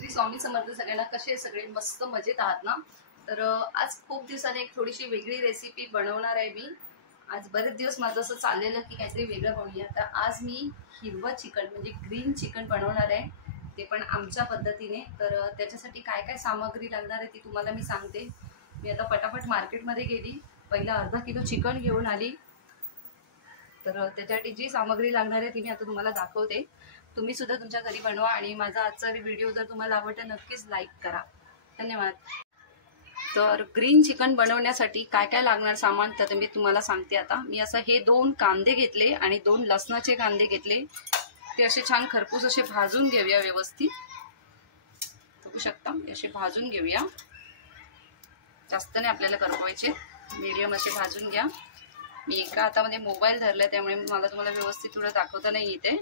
श्री स्वामी समर्थ सगळ्यांना. कसे सगळे मस्त मजेत आहात ना? तर आज खूप दिवसाने एक थोडीशी वेगळी रेसिपी बनवणार आहे मी. आज बरेच दिवस माझं असं चाललेलं की काहीतरी वेगळं बनवूया. तर आज मी हिरवं चिकन म्हणजे ग्रीन चिकन बनवणार आहे, ते पण आमच्या पद्धतीने. तर त्याच्यासाठी काय काय सामग्री लागणार आहे ती तुम्हाला मी सांगते. मी आता फटाफट मार्केटमध्ये गेली, पहिला अर्धा किलो चिकन घेऊन आली. तर त्याच्यासाठी जी सामग्री लागणार आहे ती मी आता तुम्हाला दाखवते. तुम्ही सुद्धा तुमच्या घरी बनवा आणि माझा आजचा व्हिडिओ जर तुम्हाला आवडला नक्कीच लाईक करा. धन्यवाद. तर ग्रीन चिकन बनवण्यासाठी काय काय लागणार सामान तर मी तुम्हाला सांगते. आता मी असं हे 2 कांदे घेतले आणि 2 लसणाचे कांदे घेतले. ते असे छान खरपूस असे भाजून घेऊया व्यवस्थित. बघू शकता असे भाजून घेऊया. जास्त नाही आपल्याला करपवायचे, मीडियम असे भाजून घ्या. मी एका हातामध्ये मोबाईल धरलाय त्यामुळे मला तुम्हाला व्यवस्थित थोडं दाखवता नाही येते,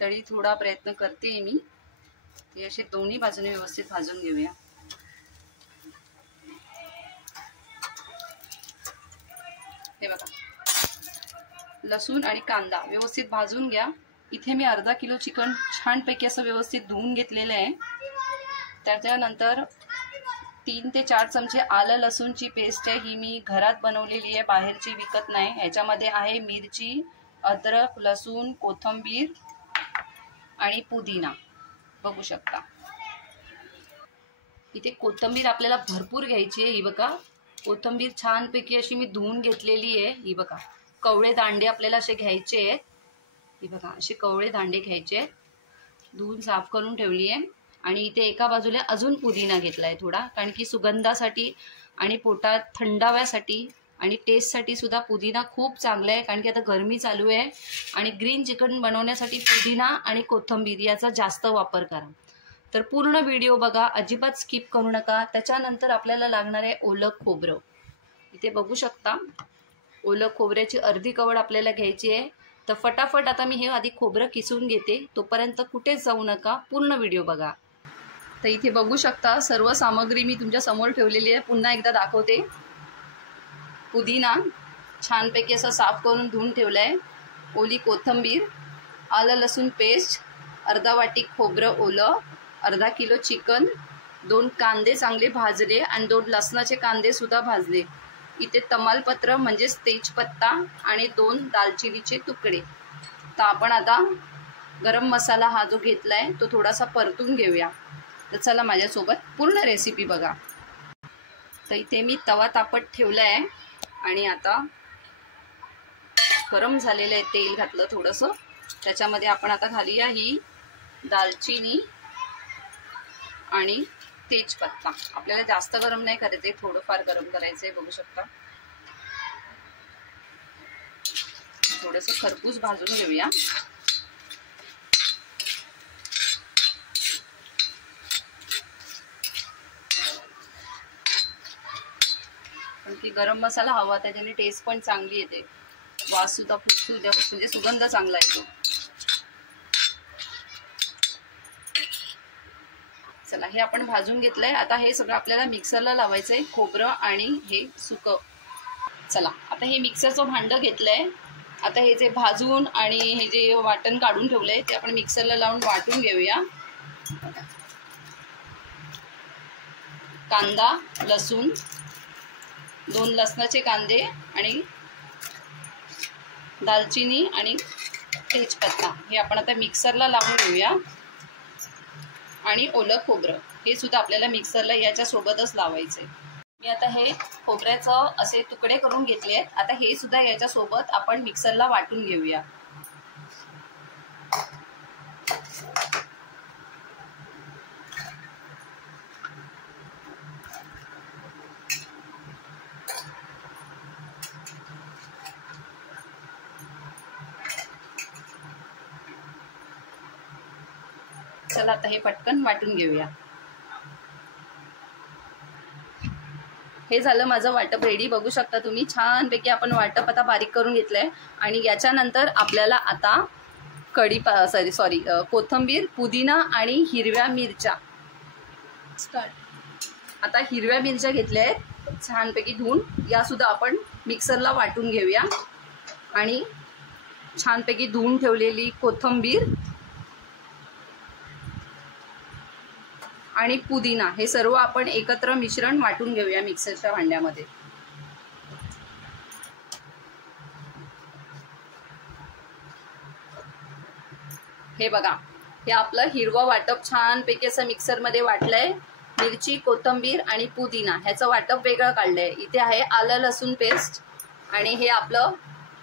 तरी थोडा प्रयत्न करते मी. ते असे दोन्ही बाजूने व्यवस्थित भाजून घेऊया. हे बघा, लसूण आणि कांदा व्यवस्थित भाजून घ्या. इथे मी अर्धा किलो चिकन छानपैकी असं व्यवस्थित धुवून घेतलेलं आहे. त्याच्यानंतर 3 ते 4 चमचे आलं लसूणची पेस्ट आहे. ही मी घरात बनवलेली आहे, बाहेरची विकत नाही. ह्याच्यामध्ये आहे मिरची, अद्रक, लसूण, कोथिंबीर आणि पुदिना. बघू शकता इथे कोथिंबीर आपल्याला भरपूर घ्यायची आहे. ही बघा, कोथिंबीर छानपैकी अशी मी धुवून घेतलेली आहे. ही बघा, कवळे दांडे आपल्याला असे घ्यायचे आहेत. ही बघा, असे कवळे दांडे घ्यायचे आहेत. धुवून साफ करून ठेवली आहे. आणि इथे एका बाजूला अजून पुदिना घेतला आहे थोडा, कारण की सुगंधासाठी आणि पोटात थंडाव्यासाठी आणि टेस्टसाठी सुद्धा पुदिना खूप चांगला आहे. कारण की आता गरमी चालू आहे आणि ग्रीन चिकन बनवण्यासाठी पुदिना आणि कोथिंबीर याचा जास्त वापर करा. तर पूर्ण व्हिडिओ बघा, अजिबात स्किप करू नका. त्याच्यानंतर आपल्याला लागणार आहे ओलं खोबरं. इथे बघू शकता, ओलं खोबऱ्याची अर्धी कवड आपल्याला घ्यायची आहे. तर फटाफट आता मी हे आधी खोबरं किसून घेते, तोपर्यंत कुठेच जाऊ नका, पूर्ण व्हिडिओ बघा. तर इथे बघू शकता सर्व सामग्री मी तुमच्या समोर ठेवलेली आहे. पुन्हा एकदा दाखवते. पुदिना छानपैकी असं साफ करून धुवून ठेवलं आहे. ओली कोथिंबीर, आलं लसूण पेस्ट, अर्धा वाटी खोबरं ओलं, अर्धा किलो चिकन, 2 कांदे चांगले भाजले आणि 2 लसणाचे कांदे सुद्धा भाजले. इथे तमालपत्र म्हणजेच तेजपत्ता आणि 2 दालचिनीचे तुकडे. तर आपण आता गरम मसाला हा जो घेतला आहे तो थोडासा परतून घेऊया. तर चला माझ्यासोबत पूर्ण रेसिपी बघा. तर इथे मी तवा तापत ठेवला आहे आणि आता गरम झालेलं आहे. तेल घातलं थोडंसं. त्याच्यामध्ये आपण आता घालूया ही दालचिनी आणि तेजपत्ता. आपल्याला जास्त गरम नाही करायचं, थोडंफार गरम करायचं आहे. बघू शकता, थोडंसं खरपूस भाजून घेऊया. कारण की गरम मसाला हवा, त्याच्याने टेस्ट पण चांगली येते, वास सुद्धा म्हणजे सुगंध चांगला येतो. चला, हे आपण भाजून घेतलंय. आता हे सगळं आपल्याला मिक्सरला लावायचंय, खोबरं आणि हे सुकं. चला, आता हे मिक्सरचं भांडं घेतलंय. आता हे जे भाजून आणि हे जे वाटण काढून ठेवलंय ते आपण मिक्सरला लावून वाटून घेऊया. कांदा, लसूण, 2 लसणाचे कांदे आणि दालचिनी आणि तेजपत्ता हे आपण आता मिक्सरला लावून घेऊया. आणि ओलं खोबरं हे सुद्धा आपल्याला मिक्सरला याच्यासोबतच लावायचं आहे. मी आता हे खोबऱ्याचं असे तुकडे करून घेतले आहेत. आता हे सुद्धा याच्यासोबत आपण मिक्सरला वाटून घेऊया. चला, आता हे पटकन वाटून घेऊया. हे झालं माझं वाटप रेडी. बघू शकता तुम्ही, छानपैकी आपण वाटप आता बारीक करून घेतलंय. आणि याच्यानंतर आपल्याला आता कोथिंबीर, पुदिना आणि हिरव्या मिरच्या. आता हिरव्या मिरच्या घेतल्या आहेत छानपैकी धुवून, या सुद्धा आपण मिक्सरला वाटून घेऊया. आणि छानपैकी धुवून ठेवलेली कोथिंबीर आणि पुदिना हे सर्व आपण एकत्र मिश्रण वाटून घेऊया मिक्सरच्या भांड्यामध्ये. हे बघा, हे आपलं हिरवं वाटप छानपैकी असं मिक्सरमध्ये वाटलंय. मिरची, कोथिंबीर आणि पुदिना ह्याचं वाटप वेगळं काढलंय. इथे आहे आलं लसूण पेस्ट आणि हे आपलं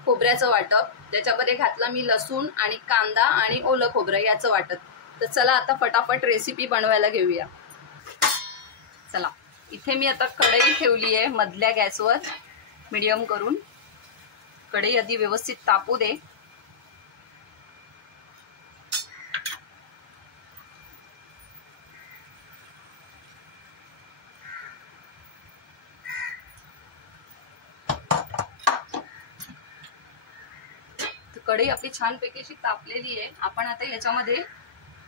खोबऱ्याचं वाटप. त्याच्यामध्ये घातलं मी लसूण आणि कांदा आणि ओलं खोबरं याचं वाटप. तर चला आता फटाफट रेसिपी बनवायला घेऊया. चला, इथे मी आता कढई ठेवली आहे मधल्या गॅसवर मीडियम करून. कढई आधी व्यवस्थित तापू दे. कढई आपली छानपैकी अशी तापलेली आहे. आपण आता याच्यामध्ये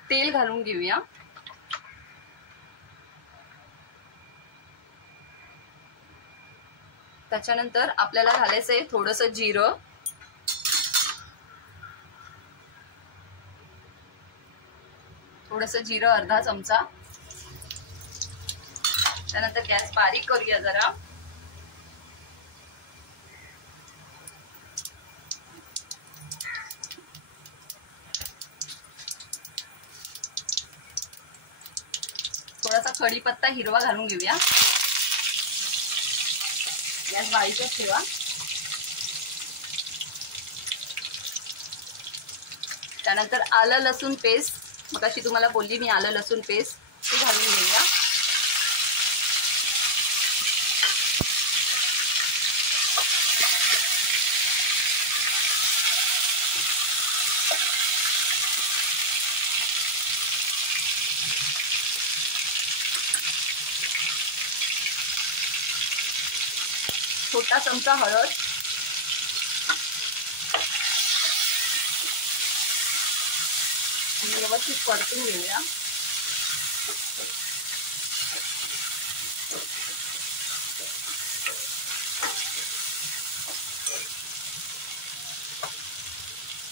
तेल घालून घेऊया. त्याच्यानंतर आपल्याला घालायचंय थोडंसं जिरं, अर्धा चमचा. त्यानंतर गॅस बारीक करूया जरा. थोडासा कढीपत्ता हिरवा घालून घेऊया. गॅस बारीकच ठेवा. त्यानंतर आलं लसूण पेस्ट, मगाशी तुम्हाला बोलली मी आलं लसूण पेस्ट, ती घालून घेऊया. छोटा चमचा हळद, व्यवस्थित परतून घेऊया.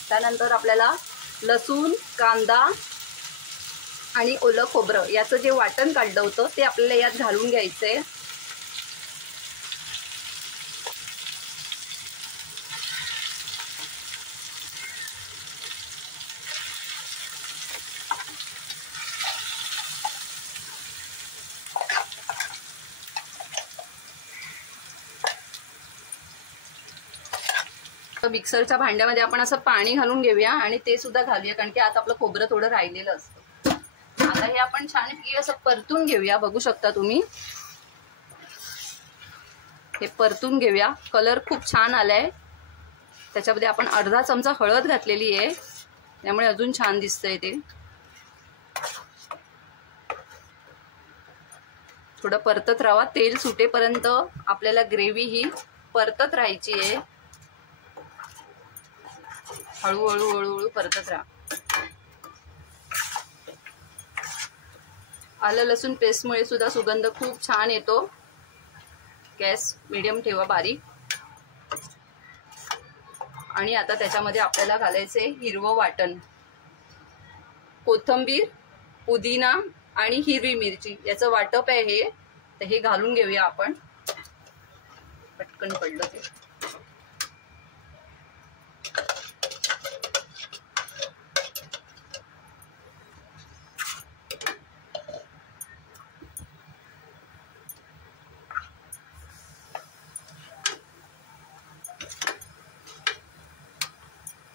त्यानंतर आपल्याला लसूण, कांदा आणि ओलं खोबरं याचं जे वाटण काढलं होतं ते आपल्याला यात घालून घ्यायचंय. मिक्सरच्या भांड्यामध्ये आपण असं पाणी घालून घेऊया आणि ते सुद्धा घालूया, कारण की आता आपलं खोबरं थोडं राहिलेलं असतं. आता हे आपण छानपैकी असं परतून घेऊया. बघू शकता तुम्ही, हे परतून घेऊया. कलर खूप छान आलाय. त्याच्यामध्ये आपण अर्धा चमचा हळद घातलेली आहे, त्यामुळे अजून छान दिसतंय ते. थोडं परतत राहा. तेल सुटेपर्यंत आपल्याला ग्रेव्ही ही परतत राहायची आहे. हळूहळू हळूहळू परतत राहा. आलं लसूण पेस्टमुळे सुद्धा सुगंध खूप छान येतो. गॅस मीडियम ठेवा, बारीक. आणि आता त्याच्यामध्ये आपल्याला घालायचे हिरवं वाटण. कोथिंबीर, पुदिना आणि हिरवी मिरची याचं वाटप आहे हे. तर हे घालून घेऊया आपण. पटकन पडलं ते.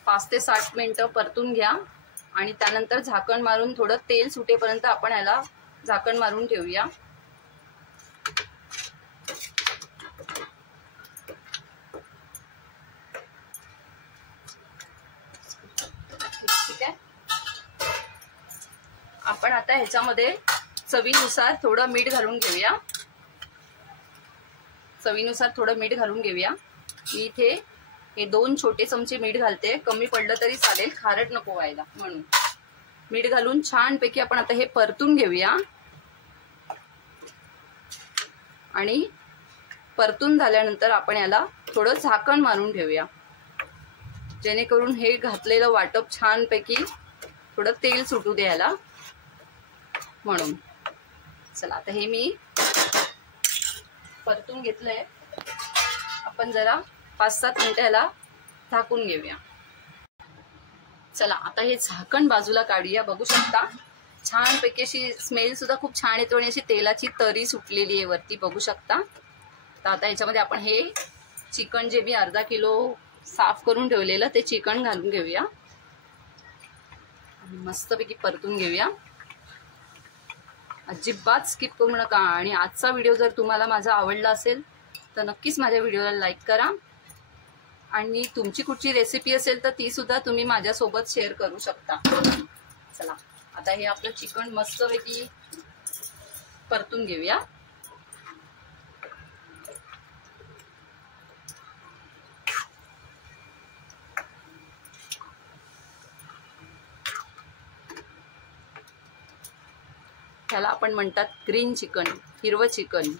पाच ते 7 मिनिटं परतून घ्या आणि त्यानंतर झाकण मारून थोडं तेल सुटेपर्यंत आपण याला झाकण मारून ठेवूया. ठीक आहे. आपण आता ह्याच्यामध्ये चवीनुसार थोडं मीठ घालून घेऊया. मी इथे हे 2 छोटे चमचे मीठ घालते. कमी पडलं तरी चालेल, खारट नको व्हायला म्हणून. मीठ घालून छानपैकी आपण आता हे परतून घेऊया. आणि परतून झाल्यानंतर आपण याला थोडं झाकण मारून ठेवूया, जेणेकरून हे घातलेलं वाटप छानपैकी थोडं तेल सुटू द्यायला म्हणून. चला आता हे मी परतून घेतलंय. आपण जरा 5-7 मिनिटं ह्याला झाकून घेऊया. चला आता हे झाकण बाजूला काढूया. बघू शकता छानपैकी अशी स्मेल सुद्धा खूप छान येतो आणि अशी तेलाची तरी सुटलेली आहे वरती, बघू शकता. तर आता ह्याच्यामध्ये आपण हे चिकन जे मी अर्धा किलो साफ करून ठेवलेलं ते चिकन घालून घेऊया. मस्तपैकी परतून घेऊया. अजिबात स्किप करू नका. आणि आजचा व्हिडिओ जर तुम्हाला माझा आवडला असेल तर नक्कीच माझ्या व्हिडिओला लाईक करा. आणि तुमची कुठची रेसिपी असेल तर ती सुद्धा तुम्ही माझ्यासोबत शेअर करू शकता. चला आता हे आपलं चिकन मस्तपैकी परतून घेऊया. त्याला आपण म्हणतात ग्रीन चिकन, हिरवं चिकन.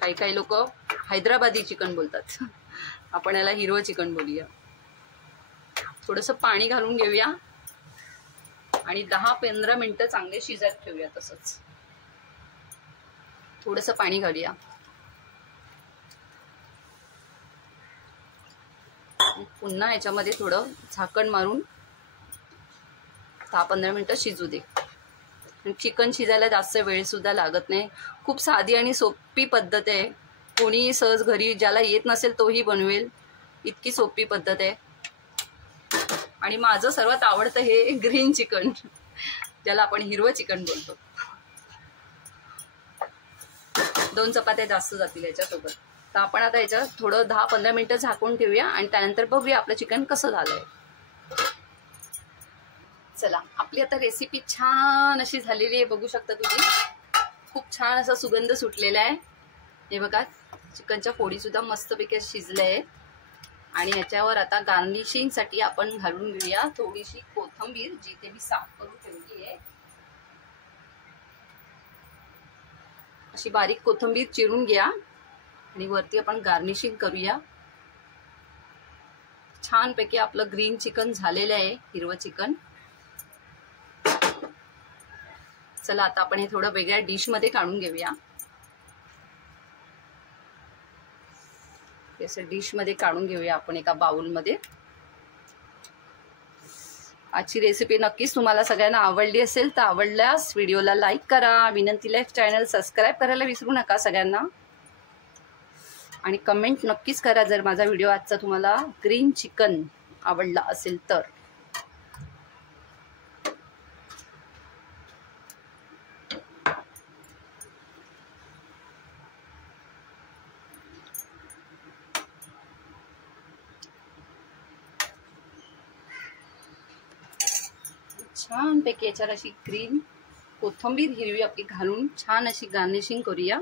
काही लोक हैदराबादी चिकन बोलतात. आपण याला हिरवं चिकन बोलूया. थोडंसं पाणी घालून घेऊया आणि 10-15 मिनिटं चांगले शिजत ठेवूया. तसंच थोडंसं पाणी घालूया. पुन्हा याच्यामध्ये थोडं झाकण मारून 10-15 मिनिटं शिजू दे. चिकन शिजायला जास्त वेळ सुद्धा लागत नाही. खूप साधी आणि सोपी पद्धत आहे. कोणी सहज घरी ज्याला येत नसेल तोही बनवेल, इतकी सोपी पद्धत आहे. आणि माझं सर्वात आवडतं हे ग्रीन चिकन, ज्याला आपण हिरवं चिकन बोलतो. 2 चपात्या जास्त जातील याच्यासोबत. तर आपण आता याच्यात थोडं 10-15 मिनिटं झाकून ठेवूया आणि त्यानंतर बघूया आपलं चिकन कसं झालंय. चला आपली आता रेसिपी छान अशी झालेली आहे. बघू शकता तुम्ही, खूप छान असा सुगंध सुटलेला आहे. हे बघा चिकनच्या फोडी सुद्धा मस्तपैकी शिजल्या आहेत. आणि ह्याच्यावर आता गार्निशिंग साठी आपण घालून घेऊया थोडीशी कोथिंबीर, जी ते मी साफ करून ठेवली आहे. अशी बारीक कोथिंबीर चिरून घ्या आणि वरती आपण गार्निशिंग करूया. छानपैकी आपलं ग्रीन चिकन झालेलं आहे, हिरवं चिकन. चला आता आपण हे थोडं वेगळ्या डिश मध्ये काढून घेऊया. असं डिश मध्ये काढून घेऊया आपण एका बाउल मध्ये. आजची रेसिपी नक्कीच तुम्हाला सगळ्यांना आवडली असेल तर आवडल्यास व्हिडिओला लाईक करा. विनंती लाईफ चॅनल सबस्क्राईब करायला विसरू नका सगळ्यांना. आणि कमेंट नक्कीच करा जर माझा व्हिडिओ आजचा तुम्हाला ग्रीन चिकन आवडला असेल तर. छानपैकी याच्यावर अशी ग्रीन कोथिंबीर हिरवी आपली घालून छान अशी गार्निशिंग करूया.